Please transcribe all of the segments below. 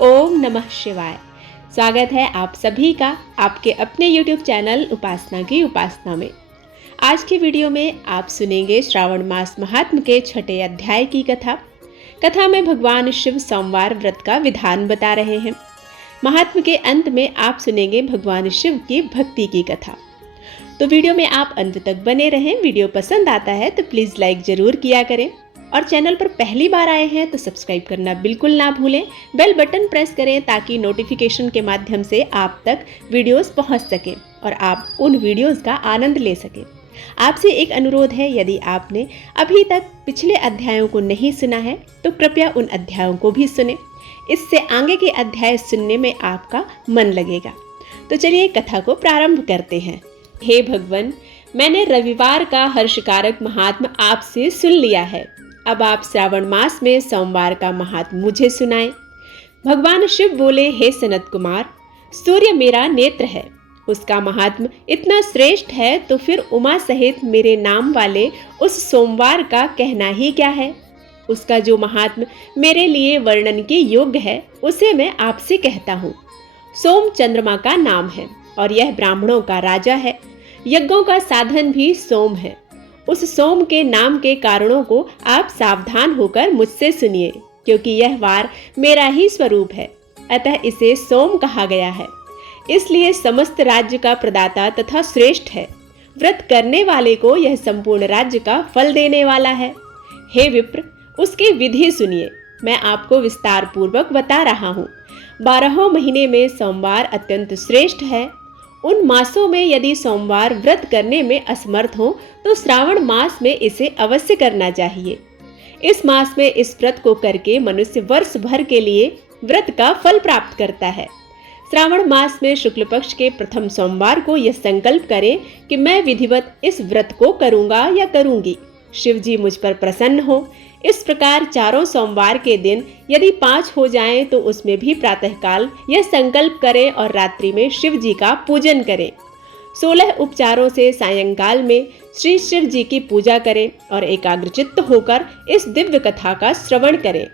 ओम नमः शिवाय। स्वागत है आप सभी का आपके अपने YouTube चैनल उपासना की उपासना में। आज की वीडियो में आप सुनेंगे श्रावण मास महात्म के छठे अध्याय की कथा। कथा में भगवान शिव सोमवार व्रत का विधान बता रहे हैं। महात्म के अंत में आप सुनेंगे भगवान शिव की भक्ति की कथा। तो वीडियो में आप अंत तक बने रहें। वीडियो पसंद आता है तो प्लीज़ लाइक ज़रूर किया करें और चैनल पर पहली बार आए हैं तो सब्सक्राइब करना बिल्कुल ना भूलें। बेल बटन प्रेस करें ताकि नोटिफिकेशन के माध्यम से आप तक वीडियोस पहुंच सकें और आप उन वीडियोस का आनंद ले सकें। आपसे एक अनुरोध है, यदि आपने अभी तक पिछले अध्यायों को नहीं सुना है तो कृपया उन अध्यायों को भी सुनें। इससे आगे के अध्याय सुनने में आपका मन लगेगा। तो चलिए कथा को प्रारंभ करते हैं। हे भगवान, मैंने रविवार का हर्षकारक महात्म आपसे सुन लिया है। अब आप श्रावण मास में सोमवार का महात्म मुझे सुनाएं। भगवान शिव बोले, हे सनत कुमार, सूर्य मेरा नेत्र है, उसका महात्म इतना श्रेष्ठ है तो फिर उमा सहित मेरे नाम वाले उस सोमवार का कहना ही क्या है। उसका जो महात्म मेरे लिए वर्णन के योग्य है उसे मैं आपसे कहता हूँ। सोम चंद्रमा का नाम है और यह ब्राह्मणों का राजा है। यज्ञों का साधन भी सोम है। उस सोम के नाम के कारणों को आप सावधान होकर मुझसे सुनिए, क्योंकि यह वार मेरा ही स्वरूप है, अतः इसे सोम कहा गया है। इसलिए समस्त राज्य का प्रदाता तथा श्रेष्ठ है। व्रत करने वाले को यह संपूर्ण राज्य का फल देने वाला है। हे विप्र, उसकी विधि सुनिए। मैं आपको विस्तार पूर्वक बता रहा हूँ। 12 महीने में सोमवार अत्यंत श्रेष्ठ है। उन मासों में यदि सोमवार व्रत करने में असमर्थ हो तो श्रावण मास में इसे अवश्य करना चाहिए। इस मास में इस व्रत को करके मनुष्य वर्ष भर के लिए व्रत का फल प्राप्त करता है। श्रावण मास में शुक्ल पक्ष के प्रथम सोमवार को यह संकल्प करें कि मैं विधिवत इस व्रत को करूंगा या करूंगी। शिव जी मुझ पर प्रसन्न हो। इस प्रकार चारों सोमवार के दिन यदि 5 हो जाएं तो उसमें भी प्रातःकाल यह संकल्प करें और रात्रि में शिव जी का पूजन करें। 16 उपचारों से सायंकाल में श्री शिव जी की पूजा करें और एकाग्रचित्त होकर इस दिव्य कथा का श्रवण करें।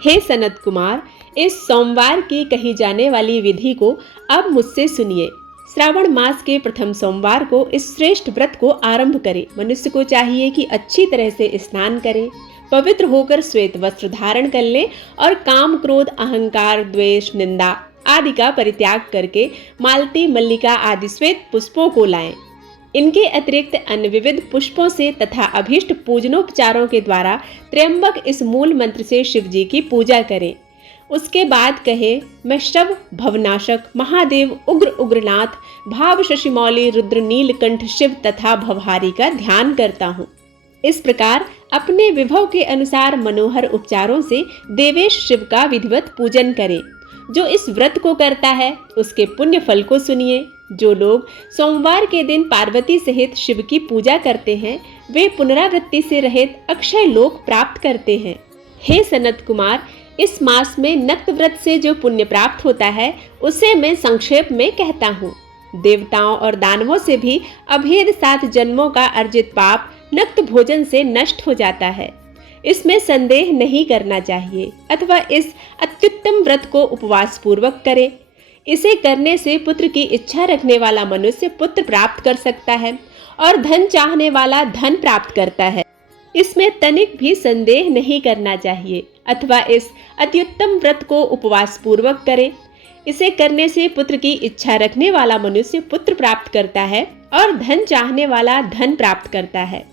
हे सनत कुमार, इस सोमवार की कही जाने वाली विधि को अब मुझसे सुनिए। श्रावण मास के प्रथम सोमवार को इस श्रेष्ठ व्रत को आरंभ करें। मनुष्य को चाहिए कि अच्छी तरह से स्नान करें, पवित्र होकर श्वेत वस्त्र धारण कर लें और काम, क्रोध, अहंकार, द्वेष, निंदा आदि का परित्याग करके मालती, मल्लिका आदि श्वेत पुष्पों को लाएं। इनके अतिरिक्त अन्य विविध पुष्पों से तथा अभीष्ट पूजनोपचारों के द्वारा त्र्यंबक इस मूल मंत्र से शिव जी की पूजा करें। उसके बाद कहे, मैं शव भवनाशक महादेव उग्र उग्रनाथ भाव शशिमौली रुद्र नीलकंठ शिव तथा भवहारी का ध्यान करता हूँ। इस प्रकार अपने विभव के अनुसार मनोहर उपचारों से देवेश शिव का विधिवत पूजन करें। जो इस व्रत को करता है उसके पुण्य फल को सुनिए। जो लोग सोमवार के दिन पार्वती सहित शिव की पूजा करते हैं वे पुनरावृत्ति से रहित अक्षय लोक प्राप्त करते हैं। हे सनत कुमार, इस मास में नक्त व्रत से जो पुण्य प्राप्त होता है उसे मैं संक्षेप में कहता हूँ। देवताओं और दानवों से भी अभेद 7 जन्मों का अर्जित पाप नक्त भोजन से नष्ट हो जाता है। इसमें संदेह नहीं करना चाहिए, अथवा इस अत्युत्तम व्रत को उपवास पूर्वक करें। इसे करने से पुत्र की इच्छा रखने वाला मनुष्य पुत्र प्राप्त कर सकता है और धन चाहने वाला धन प्राप्त करता है। इसमें तनिक भी संदेह नहीं करना चाहिए, अथवा इस अत्युत्तम व्रत को उपवास पूर्वक करें। इसे करने से पुत्र की इच्छा रखने वाला मनुष्य पुत्र प्राप्त करता है और धन चाहने वाला धन प्राप्त करता है।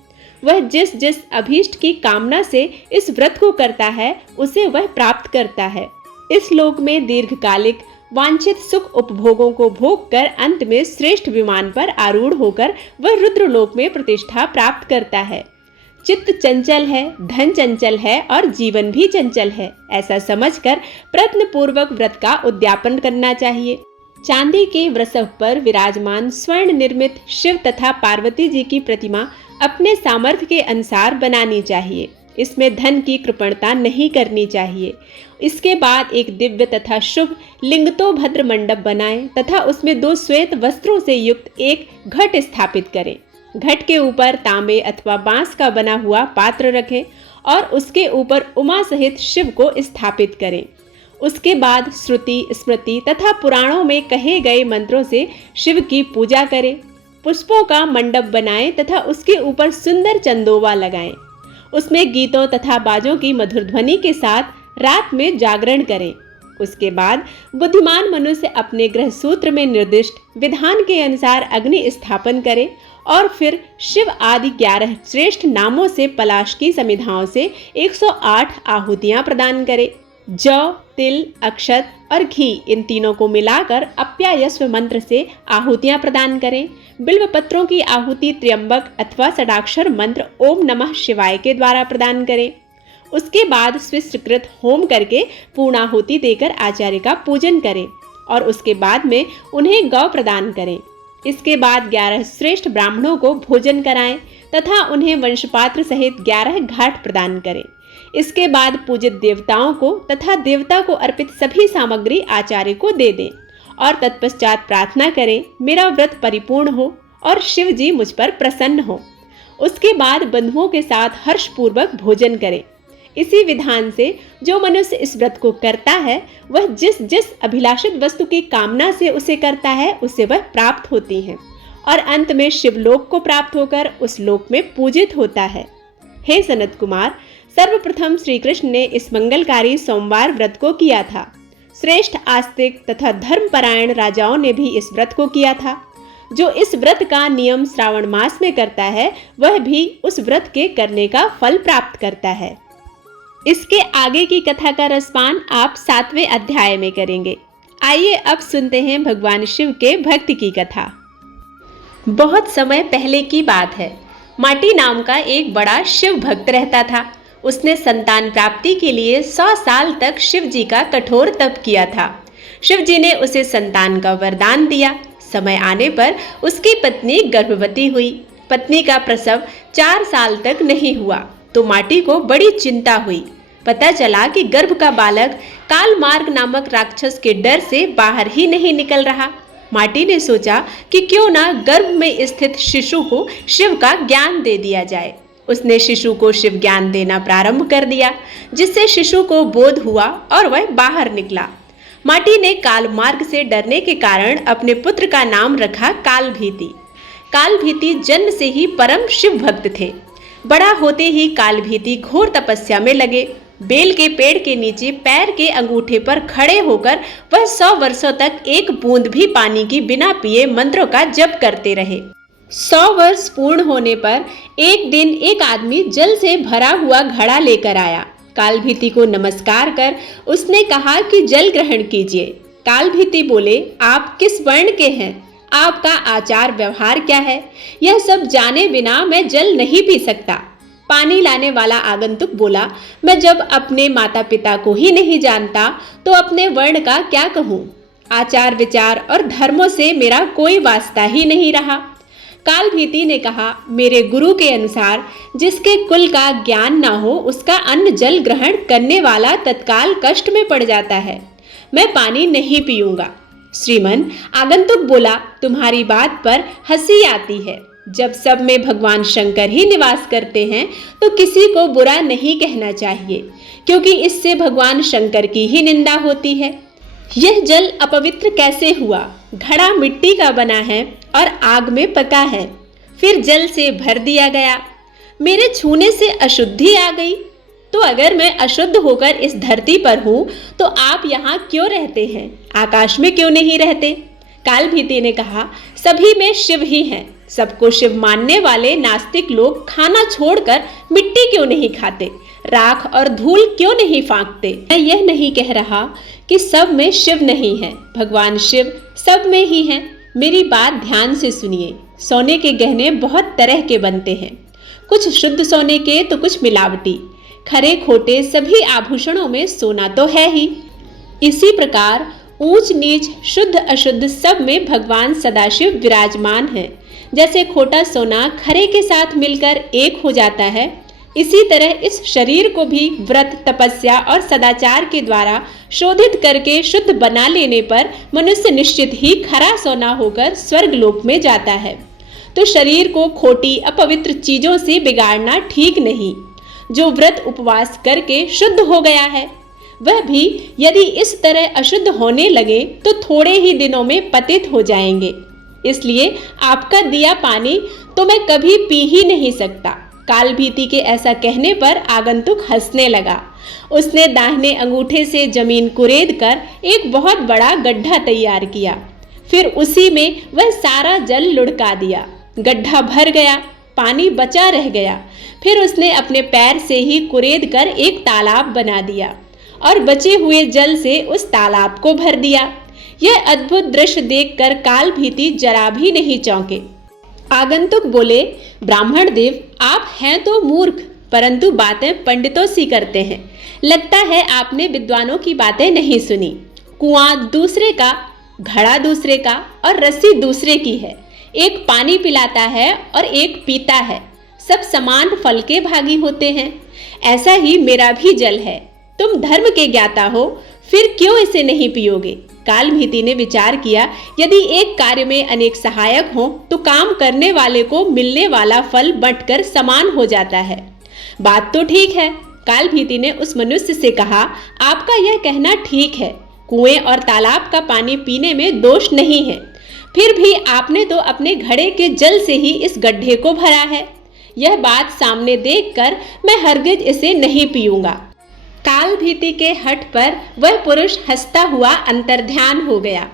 वह जिस जिस अभीष्ट की कामना से इस व्रत को करता है उसे वह प्राप्त करता है। इस लोक में दीर्घकालिक वांछित सुख उपभोगों को भोग कर अंत में श्रेष्ठ विमान पर आरूढ़ होकर वह रुद्रलोक में प्रतिष्ठा प्राप्त करता है। चित्त चंचल है, धन चंचल है और जीवन भी चंचल है, ऐसा समझकर प्रयत्न पूर्वक व्रत का उद्यापन करना चाहिए। चांदी के वृषभ पर विराजमान स्वर्ण निर्मित शिव तथा पार्वती जी की प्रतिमा अपने सामर्थ्य के अनुसार बनानी चाहिए। इसमें धन की कृपणता नहीं करनी चाहिए। इसके बाद एक दिव्य तथा शुभ लिंगतोभद्र मंडप बनाएं तथा उसमें 2 श्वेत वस्त्रों से युक्त एक घट स्थापित करें। घट के ऊपर तांबे अथवा बांस का बना हुआ पात्र रखें और उसके ऊपर उमा सहित शिव को स्थापित करें। उसके बाद श्रुति, स्मृति तथा पुराणों में कहे गए मंत्रों से शिव की पूजा करें। पुष्पों का मंडप बनाएं तथा उसके ऊपर सुंदर चंदोवा लगाएं। उसमें गीतों तथा बाजों की मधुर ध्वनि के साथ रात में जागरण करें। उसके बाद बुद्धिमान मनुष्य अपने ग्रह सूत्र में निर्दिष्ट विधान के अनुसार अग्नि स्थापन करे और फिर शिव आदि 11 श्रेष्ठ नामों से पलाश की समिधाओं से 108 आहुतियां प्रदान करे। जौ, तिल, अक्षत और घी इन तीनों को मिलाकर अप्यायस्व मंत्र से आहुतियां प्रदान करें। बिल्व पत्रों की आहुति त्र्यंबक अथवा षडाक्षर मंत्र ओम नमः शिवाय के द्वारा प्रदान करें। उसके बाद स्विष्टकृत होम करके पूर्णाहुति देकर आचार्य का पूजन करें और उसके बाद में उन्हें गौ प्रदान करें। इसके बाद 11 श्रेष्ठ ब्राह्मणों को भोजन कराएं तथा उन्हें वंशपात्र सहित 11 घाट प्रदान करें। इसके बाद पूजित देवताओं को तथा देवता को अर्पित सभी सामग्री आचार्य को दे दें और तत्पश्चात प्रार्थना करें, मेरा व्रत परिपूर्ण हो और शिव जी मुझ पर प्रसन्न हो। उसके बाद बंधुओं के साथ हर्षपूर्वक भोजन करें। इसी विधान से जो मनुष्य इस व्रत को करता है वह जिस जिस अभिलाषित वस्तु की कामना से उसे करता है उसे वह प्राप्त होती है और अंत में शिवलोक को प्राप्त होकर उस लोक में पूजित होता है। हे सनत कुमार, सर्वप्रथम श्री कृष्ण ने इस मंगलकारी सोमवार व्रत को किया था। श्रेष्ठ आस्तिक तथा धर्मपरायण राजाओं ने भी इस व्रत को किया था। जो इस व्रत का नियम श्रावण मास में करता है वह भी उस व्रत के करने का फल प्राप्त करता है। इसके आगे की कथा का रसपान आप 7वें अध्याय में करेंगे। आइए अब सुनते हैं भगवान शिव के भक्ति की कथा। बहुत समय पहले की बात है। माटी नाम का एक बड़ा शिव भक्त रहता था। उसने संतान प्राप्ति के लिए 100 साल तक शिव जी का कठोर तप किया था। शिव जी ने उसे संतान का वरदान दिया। समय आने पर उसकी पत्नी गर्भवती हुई। पत्नी का प्रसव 4 साल तक नहीं हुआ तो माटी को बड़ी चिंता हुई। पता चला कि गर्भ का बालक कालमार्ग नामक राक्षस के डर से बाहर ही नहीं निकल रहा। माटी ने सोचा कि क्यों ना गर्भ में स्थित शिशु को शिव का ज्ञान दे दिया जाए। उसने शिशु को शिव ज्ञान देना प्रारंभ कर दिया, जिससे शिशु को बोध हुआ और वह बाहर निकला। माटी ने कालमार्ग से डरने के कारण अपने पुत्र का नाम रखा कालभीति। कालभीति जन्म से ही परम शिव भक्त थे। बड़ा होते ही कालभीति घोर तपस्या में लगे। बेल के पेड़ के नीचे पैर के अंगूठे पर खड़े होकर वह 100 वर्षों तक एक बूंद भी पानी की बिना पिए मंत्रों का जप करते रहे। 100 वर्ष पूर्ण होने पर एक दिन एक आदमी जल से भरा हुआ घड़ा लेकर आया। कालभीति को नमस्कार कर उसने कहा कि जल ग्रहण कीजिए। कालभीति बोले, आप किस वर्ण के हैं? आपका आचार व्यवहार क्या है? यह सब जाने बिना मैं जल नहीं पी सकता। पानी लाने वाला आगंतुक बोला, मैं जब अपने माता पिता को ही नहीं जानता तो अपने वर्ण का क्या कहूँ? आचार विचार और धर्मों से मेरा कोई वास्ता ही नहीं रहा। कालभीति ने कहा, मेरे गुरु के अनुसार जिसके कुल का ज्ञान ना हो उसका अन्न जल ग्रहण करने वाला तत्काल कष्ट में पड़ जाता है। मैं पानी नहीं पीऊंगा। श्रीमन, आगंतुक बोला, तुम्हारी बात पर हंसी आती है। जब सब में भगवान शंकर ही निवास करते हैं तो किसी को बुरा नहीं कहना चाहिए, क्योंकि इससे भगवान शंकर की ही निंदा होती है। यह जल अपवित्र कैसे हुआ? घड़ा मिट्टी का बना है और आग में पका है, फिर जल से भर दिया गया। मेरे छूने से अशुद्धि आ गई, तो अगर मैं अशुद्ध होकर इस धरती पर हूँ तो आप यहाँ क्यों रहते हैं? आकाश में क्यों नहीं रहते? कालभीति ने कहा, सभी में शिव ही हैं। सबको शिव मानने वाले नास्तिक लोग खाना छोड़कर मिट्टी क्यों नहीं खाते? राख और धूल क्यों नहीं फांकते? मैं यह नहीं कह रहा कि सब में शिव नहीं है। भगवान शिव सब में ही हैं। मेरी बात ध्यान से सुनिए। सोने के गहने बहुत तरह के बनते हैं, कुछ शुद्ध सोने के तो कुछ मिलावटी। खरे खोटे सभी आभूषणों में सोना तो है ही। इसी प्रकार ऊंच नीच शुद्ध अशुद्ध सब में भगवान सदाशिव विराजमान है। जैसे खोटा सोना खरे के साथ मिलकर एक हो जाता है, इसी तरह इस शरीर को भी व्रत, तपस्या और सदाचार के द्वारा शोधित करके शुद्ध बना लेने पर मनुष्य निश्चित ही खरा सोना होकर स्वर्ग लोक में जाता है। तो शरीर को खोटी अपवित्र चीजों से बिगाड़ना ठीक नहीं। जो व्रत उपवास करके शुद्ध हो गया है वह भी यदि इस तरह अशुद्ध होने लगे तो थोड़े ही दिनों में पतित हो जाएंगे। इसलिए आपका दिया पानी तो मैं कभी पी ही नहीं सकता। कालभीति के ऐसा कहने पर आगंतुक हंसने लगा। उसने दाहिने अंगूठे से जमीन कुरेद कर एक बहुत बड़ा गड्ढा तैयार किया। फिर उसी में वह सारा जल लुढ़का दिया। गड्ढा भर गया, पानी बचा रह गया। फिर उसने अपने पैर से ही कुरेद कर एक तालाब बना दिया और बचे हुए जल से उस तालाब को भर दिया। यह अद्भुत दृश्य देखकर कालभीति जरा भी नहीं चौंके। आगंतुक बोले, ब्राह्मण देव, आप हैं तो मूर्ख, परंतु बातें पंडितों सी करते हैं। लगता है आपने विद्वानों की बातें नहीं सुनी। कुआं दूसरे का, घड़ा दूसरे का और रस्सी दूसरे की है। एक पानी पिलाता है और एक पीता है। सब समान फल के भागी होते हैं। ऐसा ही मेरा भी जल है। तुम धर्म के ज्ञाता हो, फिर क्यों इसे नहीं पियोगे? कालभीति ने विचार किया, यदि एक कार्य में अनेक सहायक हों तो काम करने वाले को मिलने वाला फल बंटकर समान हो जाता है। बात तो ठीक है। कालभीति ने उस मनुष्य से कहा, आपका यह कहना ठीक है। कुएं और तालाब का पानी पीने में दोष नहीं है। फिर भी आपने तो अपने घड़े के जल से ही इस गड्ढे को भरा है। यह बात सामने देखकर मैं हरगिज इसे नहीं पीऊंगा। कालभीति के हठ पर वह पुरुष हंसता हुआ अंतर्ध्यान हो गया।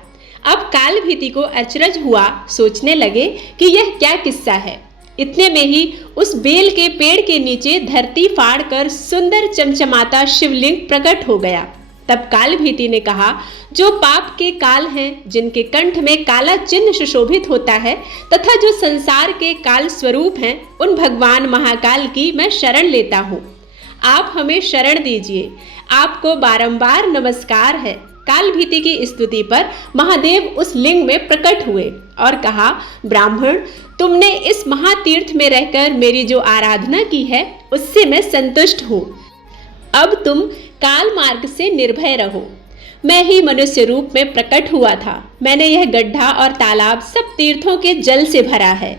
अब कालभीति को अचरज हुआ। सोचने लगे कि यह क्या किस्सा है। इतने में ही उस बेल के पेड़ के नीचे धरती फाड़कर सुंदर चमचमाता शिवलिंग प्रकट हो गया। तब कालभीति ने कहा, जो पाप के काल हैं, जिनके कंठ में काला चिन्ह सुशोभित होता है तथा जो संसार के काल स्वरूप हैं, उन भगवान महाकाल की मैं शरण लेता हूँ। आप हमें शरण दीजिए। आपको बारंबार नमस्कार है। कालभीति की स्तुति पर महादेव उस लिंग में प्रकट हुए और कहा, ब्राह्मण, तुमने इस महातीर्थ में रहकर मेरी जो आराधना की है उससे मैं संतुष्ट हूँ। अब तुम काल मार्ग से निर्भय रहो। मैं ही मनुष्य रूप में प्रकट हुआ था। मैंने यह गड्ढा और तालाब सब तीर्थों के जल से भरा है।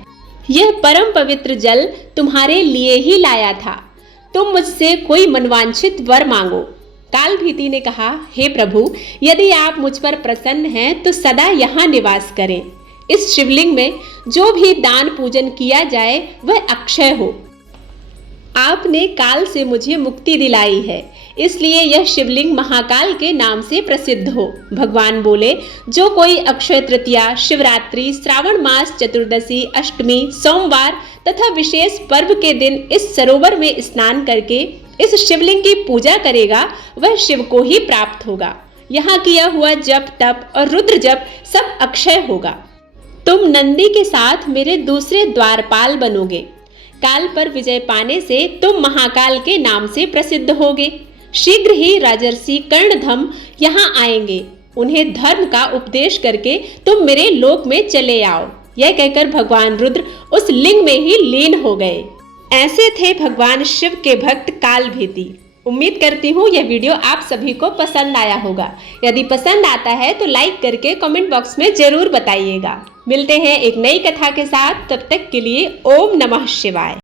यह परम पवित्र जल तुम्हारे लिए ही लाया था। तुम मुझसे कोई मनवांछित वर मांगो। कालभीति ने कहा, हे प्रभु, यदि आप मुझ पर प्रसन्न हैं तो सदा यहाँ निवास करें। इस शिवलिंग में जो भी दान पूजन किया जाए वह अक्षय हो। आपने काल से मुझे मुक्ति दिलाई है, इसलिए यह शिवलिंग महाकाल के नाम से प्रसिद्ध हो। भगवान बोले, जो कोई अक्षय तृतीया, शिवरात्रि, श्रावण मास चतुर्दशी, अष्टमी, सोमवार तथा विशेष पर्व के दिन इस सरोवर में स्नान करके इस शिवलिंग की पूजा करेगा, वह शिव को ही प्राप्त होगा। यहाँ किया हुआ जप, तप और रुद्र जप सब अक्षय होगा। तुम नंदी के साथ मेरे दूसरे द्वारपाल बनोगे। काल पर विजय पाने से तुम महाकाल के नाम से प्रसिद्ध होगे। शीघ्र ही राजर्षि कर्णधम यहाँ आएंगे। उन्हें धर्म का उपदेश करके तुम मेरे लोक में चले आओ। यह कहकर भगवान रुद्र उस लिंग में ही लीन हो गए। ऐसे थे भगवान शिव के भक्त कालभीति। उम्मीद करती हूँ यह वीडियो आप सभी को पसंद आया होगा। यदि पसंद आता है तो लाइक करके कमेंट बॉक्स में जरूर बताइएगा। मिलते हैं एक नई कथा के साथ। तब तक के लिए ओम नमः शिवाय।